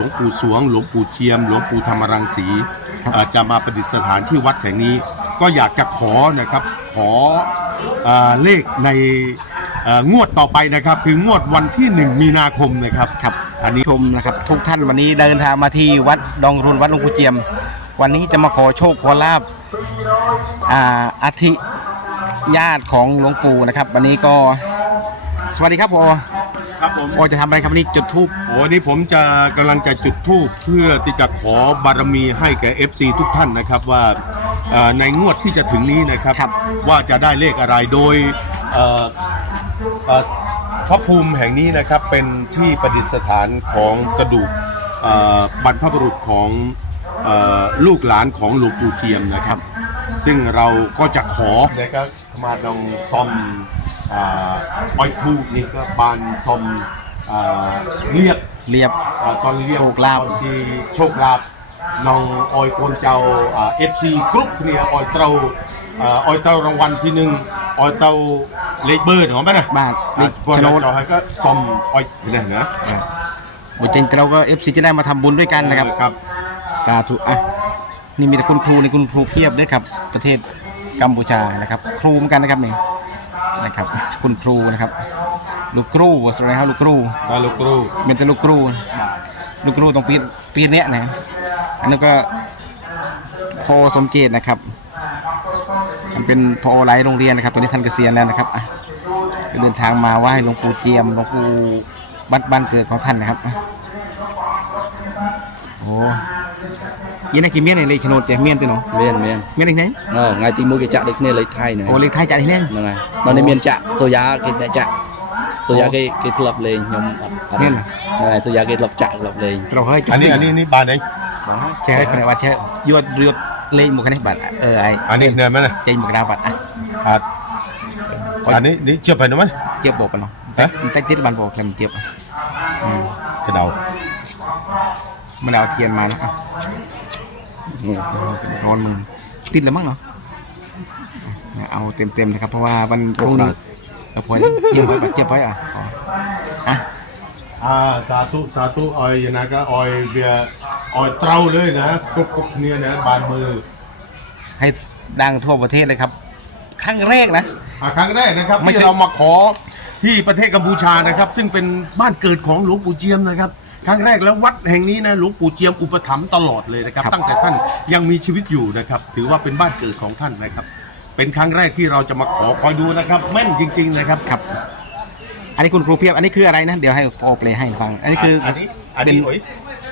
หลวงปู่สวง หลวงปู่เชียม หลวงปู่ธรรมรังสีเอ่อจะมาประดิษฐานที่วัดแห่งนี้ ก็อยากจะขอนะครับขอเอ่อเลขในเอ่องวดต่อไปนะครับ คืองวดวันที่ 1 มีนาคมนะครับครับอันนี้ชมนะครับทุกท่านวันนี้เดินทางมาที่วัดดองรุนวัดหลวงปู่เจียม วันนี้จะมาขอโชคขอลาบอ่าอาทิญาติของหลวงปู่นะครับ วันนี้ก็สวัสดีครับพอ ครับผมพอจะทำอะไรครับวันนี้จุดทูบโอ้นี่ผมจะกำลังจะจุดธูปเพื่อที่จะขอบารมีให้แก่ FC ทุกท่านนะครับว่าเอ่อในงวดที่จะถึงนี้นะครับ ว่าจะได้เลขอะไรโดยเอ่อเอ่อพระภูมิแห่งนี้นะครับเป็นที่ประดิษฐานของกระดูกเอ่อบรรพบุรุษของเอ่อลูกหลานของหลวงปู่เจียมนะครับ ซึ่งเราก็จะขอนะครับมาดองซอม อ่าอ้อยทูบนี่ก็บานซอมอ่าเรียบเรียบอ่าซอนเรียบโชคลาภที่โชคลาภน้องออยโกนเจ้าเอฟซีกรุ๊ปเนี่ยออยเต้าอ่าออยเต้ารางวัลที่หนึ่งออยเต้าเลขเบอร์ของมันนะบ้านเลอ่าขพวกโฉนเราดเจ้าให้ก็ซอมออยเนี่ยนะบุญจริงเราก็เอฟซีจะได้มาทำบุญด้วยกันนะครับครับสาธุอะนี่มีแต่คุณครูนี่คุณครูเพียบด้วยครับ ประเทศกัมพูชานะครับ ครูเหมือนกันนะครับนี่ นะครับ คุณครูนะครับลูกครูสวัสดีครับลูกครูตาลูกครูเป็นแต่ลูกครูลูกครูตรงปีปีเนี้ยนะอันนี้ก็พอสมเจตนะครับท่านเป็นพอหลายโรงเรียนนะครับตอนนี้ท่านเกษียณแล้วนะครับอะเดินทางมาไหว้หลวงปู่เจียมหลวงปู่วัดบ้านเกิดของท่านนะครับอะโอ้ យេនេះគេមានលេខឆ្នោតចេះមានទេនោះមានមានមានលេខហ្នឹងអឺថ្ងៃទី1គេចាក់ដូចគ្នាលេខថៃហ្នឹងអូលេខថៃចាក់នេះហ្នឹងហ្នឹងហើយដល់នេះមានចាក់សូយ៉ាគេដាក់ចាក់សូយ៉ាគេគេធ្លាប់លេងខ្ញុំអត់ហ្នឹងហើយសូយ៉ាគេធ្លាប់ចាក់ធ្លាប់លេងត្រូវហើយអានេះអានេះនេះបានអីចេះឲ្យខ្ញុំបាត់ចេះយត់យត់លេងមកនេះបាត់អឺហើយអានេះនៅមែនចេញមកក្រៅបាត់អត់អានេះនេះជាប់ហើយនោះមិនជាប់បបប៉ុណ្ណោះតែបន្តិចទៀតបានបងខ្ញុំជាប់កដោ ตรอะอ่าอันนี้นี่เชื่อไปนะมั้ยเจี๊ยบบอกไปเนาะฮะมันใจติดบันบอกเลยมันเจี๊ยบอะอืมกระเดามันเอาเทียนมานะอะร้อนมือติดแล้วมั้งเนาะอะเอาเต็มเต็มๆนะครับ เพราะว่าวันพรุ่งนี้เราพอเจี๊ยบไว้บัตรเจี๊ยบไว้อะอ๋ออะ อ่าสาธุสาธุออยนะก็ออยเบียร์ออยเต้าเลยนะกรุ๊ปกรุ๊ปเนี่ยนะบานมือให้ดังทั่วประเทศเลยครับครั้งแรกนะ อ่าครั้งแรกนะครับไม่ที่ใช่ เรามาขอที่ประเทศกัมพูชานะครับ ซึ่งเป็นบ้านเกิดของหลวงปู่เจียมนะครับ ครั้งแรกแล้ววัดแห่งนี้นะหลวงปู่เจียมอุปถัมภ์ตลอดเลยนะครับตั้งแต่ท่านยังมีชีวิตอยู่นะครับ ถือว่าเป็นบ้านเกิดของท่านนะครับ เป็นครั้งแรกที่เราจะมาขอคอยดูนะครับแม่นจริง ๆ นะครับครับ อันนี้คุณครูเพียบ อันนี้คืออะไรนะ เดี๋ยวให้พอเปลให้ฟัง อันนี้คืออันนี้อันเป็นนี้โอ้ย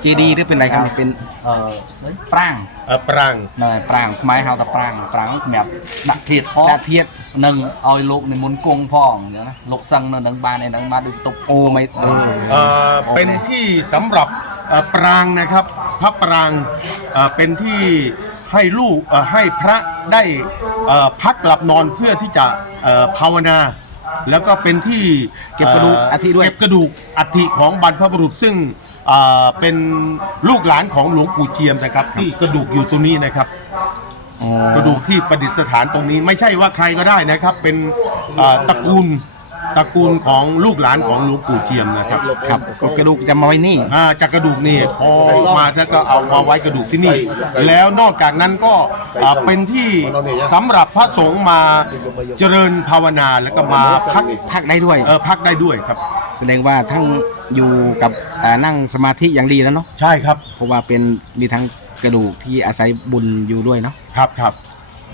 เจดีหรือเป็นอะไรครับเป็น អឺប្រាំង เอ่อปราง ណែប្រាំងខ្មែរហៅថាប្រាំងប្រាំងសម្រាប់ដាក់ធាតផង ดาบเทียด និងឲ្យលោកនិមន្តគង់ផងអញ្ចឹងណាលោកសឹងនៅនឹងបានឯហ្នឹងមកដូចតុប โอ้ไม่เออ เอ่อเป็นที่สำหรับเอ่อปรางนะครับ พระปรางเอ่อเป็นที่ให้ลูกเอ่อให้พระได้เอ่อพักหลับนอนเพื่อที่จะเอ่อภาวนา แล้วก็เป็นที่ เก็บกระดูกอัฐิด้วย เก็บกระดูกอัฐิของบรรพบุรุษซึ่งเ อ่อเป็นลูกหลานของหลวงปู่เจียมนะครับ ที่กระดูกอยู่ตรงนี้นะครับ อ๋อ กระดูกที่ประดิษฐานตรงนี้ไม่ใช่ว่าใครก็ได้นะครับ เป็นเอ่อตระกูลตระกูลของลูกหลานของหลวงปู่เจียมนะครับครับกระดูกจะมาไว้นี่ อ่าจากกระดูกนี่พอมาแล้วก็เอามาไว้กระดูกที่นี่ แล้วนอกจากนั้นก็อ่าเป็นที่สำหรับพระสงฆ์มาเจริญภาวนาแล้วก็มาพักพักได้ด้วย เออพักได้ด้วยครับ แสดงว่าทั้ง อยู่กับนั่งสมาธิอย่างดีแล้วเนาะใช่ครับเพราะว่าเป็นมีทั้งกระดูกที่อาศัยบุญอยู่ด้วยเนาะครับครับ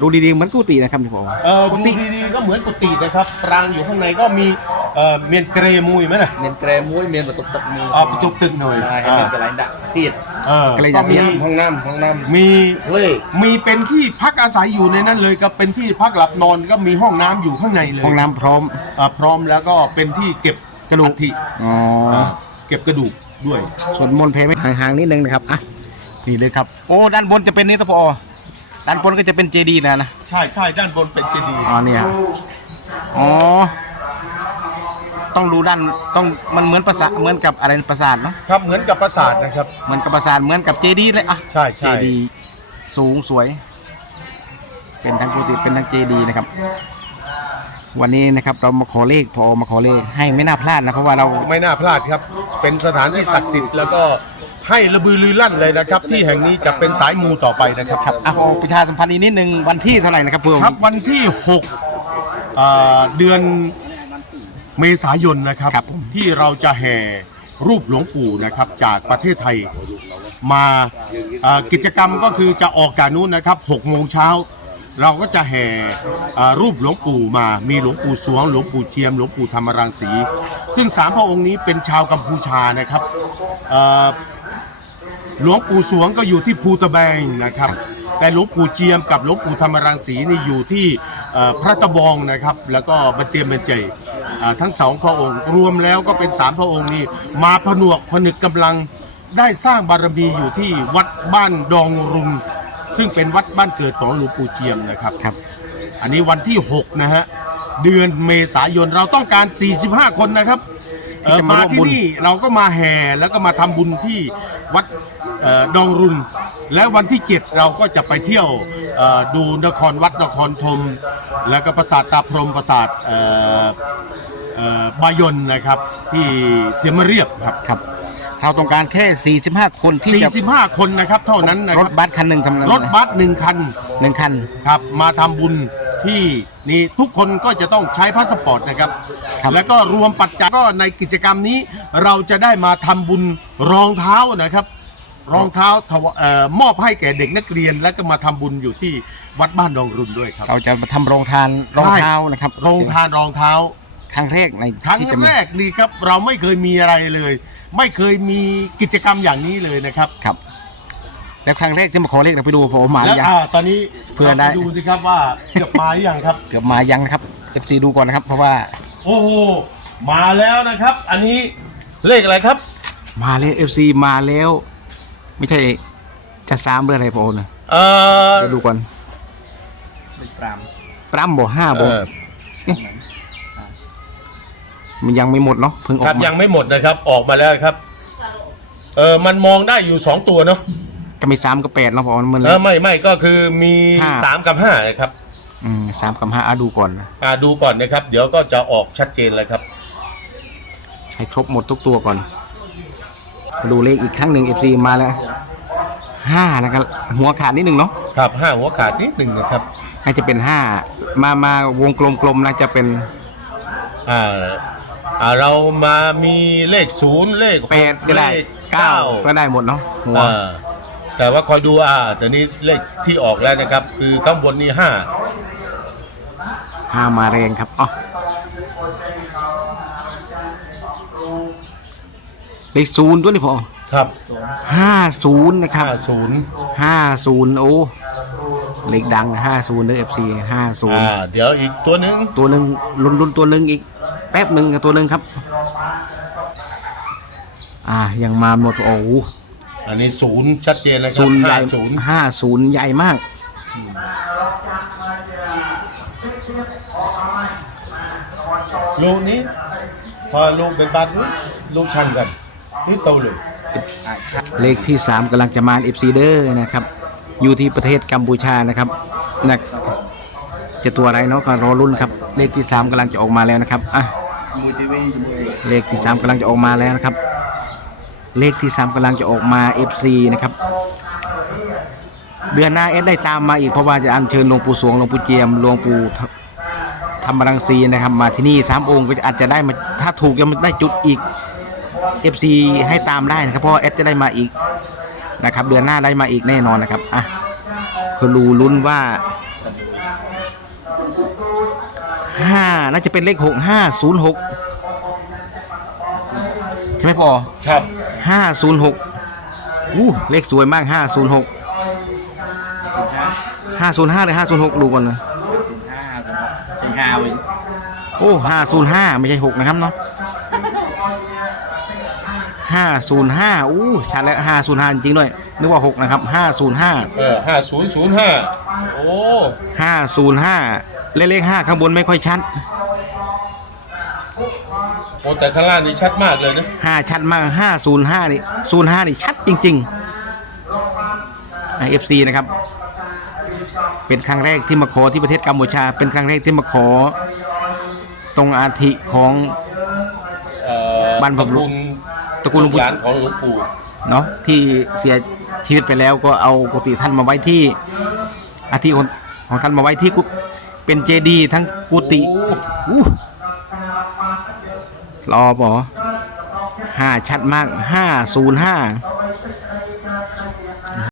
ดูดีๆเหมือนกุฏินะครับที่ผมว่า เออกุฏิดีๆก็เหมือนกุฏินะครับปรางอยู่ข้างในก็มีเออเมียนเกรมุยไหมนะ เมียนเกรมุยเมนประตูตึกมูอ๋อประตูตึกหน่อยใช่เมียนเป็นไรดักเทียดเออก็เลยอยากเรียห้องน้ำห้องน้ำมีเลยมีเป็นที่พักอาศัยอยู่ในนั้นเลยก็เป็นที่พักหลับนอนก็มีห้องน้ำอยู่ข้างในเลยห้องน้ำพร้อม อ่าพร้อมแล้วก็เป็นที่เก็บ กระดูกอัฐิอ๋ออ่าเก็บกระดูกด้วย ส่วนมนต์เพลไม่ห่างๆนิดนึงนะครับอะนี่เลยครับ โอ้ด้านบนจะเป็นนี่ตะพอด้านบนก็จะเป็นเจดีย์นะนะใช่ใช่ด้านบนเป็นเจดีย์อ๋อเนี่ยอ๋อต้องดูด้านต้องมันเหมือนประสาทเหมือนกับอะไรประสาทเนาะครับเหมือนกับปราสาทนะครับ เหมือนกับประสาทเหมือนกับเจดีย์เลยอะ ใช่เจใช่ดีย์สูงสวย เป็นทั้งกุฏิเป็นทั้งเจดีย์นะครับ วันนี้นะครับเรามาขอเลขพอมาขอเลขให้ไม่น่าพลาดนะเพราะว่าเราไม่น่าพลาดครับ เป็นสถานที่ศักดิ์สิทธิ์แล้วก็ให้ระบือลือลั่นเลยนะครับ ที่แห่งนี้จะเป็นสายมูต่อไปนะครับครับอะขอประชาสัมพันธ์อีกนิดนึงวันที่เท่าไหร่นะครับเพื่อนครับวันที่6เอ่อเดือนเมษายนนะครับครับผมที่เราจะแห่รูปหลวงปู่นะครับจากประเทศไทยมาเอ่อกิจกรรมก็คือจะออกจากนู้นนะครับ6โมงเช้า เราก็จะแห่รูปหลวงปู่มา มีหลวงปู่สวง หลวงปู่เจียม หลวงปู่ธรรมรังสี ซึ่งสามพระองค์นี้เป็นชาวกัมพูชานะครับหลวงปู่สวงก็อยู่ที่ภูตะแบงนะครับ แต่หลวงปู่เจียมกับหลวงปู่ธรรมรังสีนี่อยู่ที่พระตะบองนะครับ แล้วก็บันเตียมเบญเจทั้งสองพระองค์รวมแล้วก็เป็นสามพระองค์นี้มาผนวกผนึกกำลังได้สร้างบารมีอยู่ที่วัดบ้านดองรุง ซึ่งเป็นวัดบ้านเกิดของหลวงปู่เจียมนะครับ ครับ อันนี้วันที่ 6 นะฮะ เดือนเมษายนเราต้องการ 45 คนนะครับเอ่อที่จะมามาร่วมที่บุญนี่เราก็มาแห่แล้วก็มาทำบุญที่วัดเอ่อดองรุน และวันที่ 7 เราก็จะไปเที่ยวเอ่อดูนครวัดนครธมแล้วก็ปราสาทตาพรหมปราสาทเอ่อเอ่อบายนนะครับที่เสียมเรียบครับ ครับ เราต้องการแค่ 45 คนที่จะ45 คนนะครับ เท่านั้นนะรคถรับบัสคันหนึ่งทำนั้นรถบัสหนึ่งคันหนึ่งคัน ครับมาทำบุญที่นี่ทุกคนก็จะต้องใช้พาสปอร์ตนะครับ ครับ แล้วก็รวมปัจจัยก็ในกิจกรรมนี้เราจะได้มาทำบุญรองเท้านะครับ รองเท้าถวเอ่อมอบให้แก่เด็กนักเรียน แล้วก็มาทำบุญอยู่ที่วัดบ้านดองรุนด้วยครับ เราจะมาทำโรงทานรองเท้านะครับโรงทานรองเท้า ครั้งแรกในครั้งที่จะมี แรกนี่ครับเราไม่เคยมีอะไรเลย ไม่เคยมีกิจกรรมอย่างนี้เลยนะครับครับ แล้วครั้งแรกที่มาขอเลขเราไปดูผมมาหแล้รืวอยัง อ่าตอนนี้เพื่อได้ ราปดูสิครับว่าเกือบมาหรือยังครับ เกือบมายังนะครับ FC ดูก่อนนะครับ เพราะว่าโอ้โหมาแล้วนะครับ อันนี้เลขอะไรครับ มาแล้ว FC มาแล้ว ไม่ใช่จะสามหรืออะไรพอนะเอ่อเดี๋ยวดูก่อนปรามปรำบอกห้าเอบอกอ มันยังไม่หมดเนาะเพิ่งออครักบมายังไม่หมดนะครับออกมาแล้วครับ เออมันมองได้อยู่สองตัวเนาะก็มีสามกับแปดเนาะพอมันเออไม่ไม่ก็คือมีห้า สามกับห้านะครับอืมสามกับห้าอะดูก่อนนะอ่าดูก่อนนะครับ เดี๋ยวก็จะออกชัดเจนเลยครับ ให้ครบหมดทุกตัวก่อนมาดูเลขอีกครั้งหนึ่ง FC มาแล้วห้านะครับหัวขาดนิดหนึ่งเนาะครับห้าหัวขาดนิดหนึ่งนะครับ น่าจะเป็นห้ามามาวงกลมๆนะจะเป็นอ่า อ่าเรามามีเลขศูนย์เลขหแปดก็ได้เลขเก้าเก้าก็ได้หมดเนาะหัว อ่าแต่ว่าคอยดูอ่าแต่นี้เลขที่ออกแล้วนะครับ คือข้างบนนี่ห้าห้ามาแรงครับอ๋อเลขศูนย์ด้วยนี่พอครับห้าศูนย์นะครับห้าศูนย์ห้าศูนย์โอ้เลขดังห้าศูนย์เด้อเอฟซีห้าศูนย์อ่าเดี๋ยวอีกตัวหนึ่งตัวหนึ่งลุ้นลุ้นตัวหนึ่งอีก แป๊บหนึ่งกับตัวหนึ่งครับ อ่ายังมาหมดโอ้โหอันนี้ศูนย์ชัดเจนเลยครัศูบนย์ใหห้าญ่ศูนย์ห้าศูนย์ใหญ่มาก ลูกนี้ พอลูกเป็นบาทลูกลูกชันกันนี่โตเลยเลขที่ 3กำลังจะมาเอฟซีเดอร์นะครับ อยู่ที่ประเทศกัมพูชานะครับนะ จะตัวอะไรเนาะก็รอรุ่นครับ เลขที่3กำลังจะออกมาแล้วนะครับอะเลขที่3กำลังจะออกมาแล้วนะครับ เลขที่3กำลังจะออกมา FC นะครับ เดือนหน้าเอสได้ตามมาอีกเพราะว่าจะอัญเชิญหลวงปู่สวงหลวงปู่เจียมหลวงปู่ธรรมรังสีนะครับ มาที่นี่สามองค์ก็อาจจะได้มาถ้าถูกยังได้จุดอีก FC ให้ตามได้นะครับเพราะเอสจะได้มาอีกนะครับ เดือนหน้าได้มาอีกแน่นอนนะครับอะคือรูลุ้นว่า ห้าน่าจะเป็นเลขหกห้าศูนย์หกใช่ไหมปอครับห้าศูนย์หกอู้เลขสวยมากห้าศูนย์หกห้าศูนย์ห้าหรือห้าศูนย์หกดูก่อนนะศูนย์ห้าศูนย์หกใช่ห้าเว้ยโอ้ห้าศูนย์ห้าไม่ใช่หกนะครับเนาะห้าศูนย์ห้าอู้ชัดแล้วห้าศูนย์ห้าจริงๆด้วยนึกว่าหกนะครับห้าศูนย์ห้าเออห้าศูนย์ศูนย์ห้าโอ้ห้าศูนย์ห้า เลขเลขห้าข้างบนไม่ค่อยชัดโหแต่ข้างล่างนี่ชัดมากเลยนะห้าชัดมากห้าศูนย์ห้านี่ศูนย์ห้านี่ชัดจริงๆเอฟซีนะครับ เป็นครั้งแรกที่มาขอที่ประเทศกัมพูชา เป็นครั้งแรกที่มาขอ ตรงอาทิของเอ่อบรรพบุรุษตระกูลหลวงปู่หลานของหลวงปู่เนาะที่เสียชีวิตไปแล้วก็เอากุฏิท่านมาไว้ที่อาทิของของท่านมาไว้ที่กุ เป็นเจดีย์ทั้งกุฏิอู้รอปอห้าชัดมากห้าศูนย์ห้า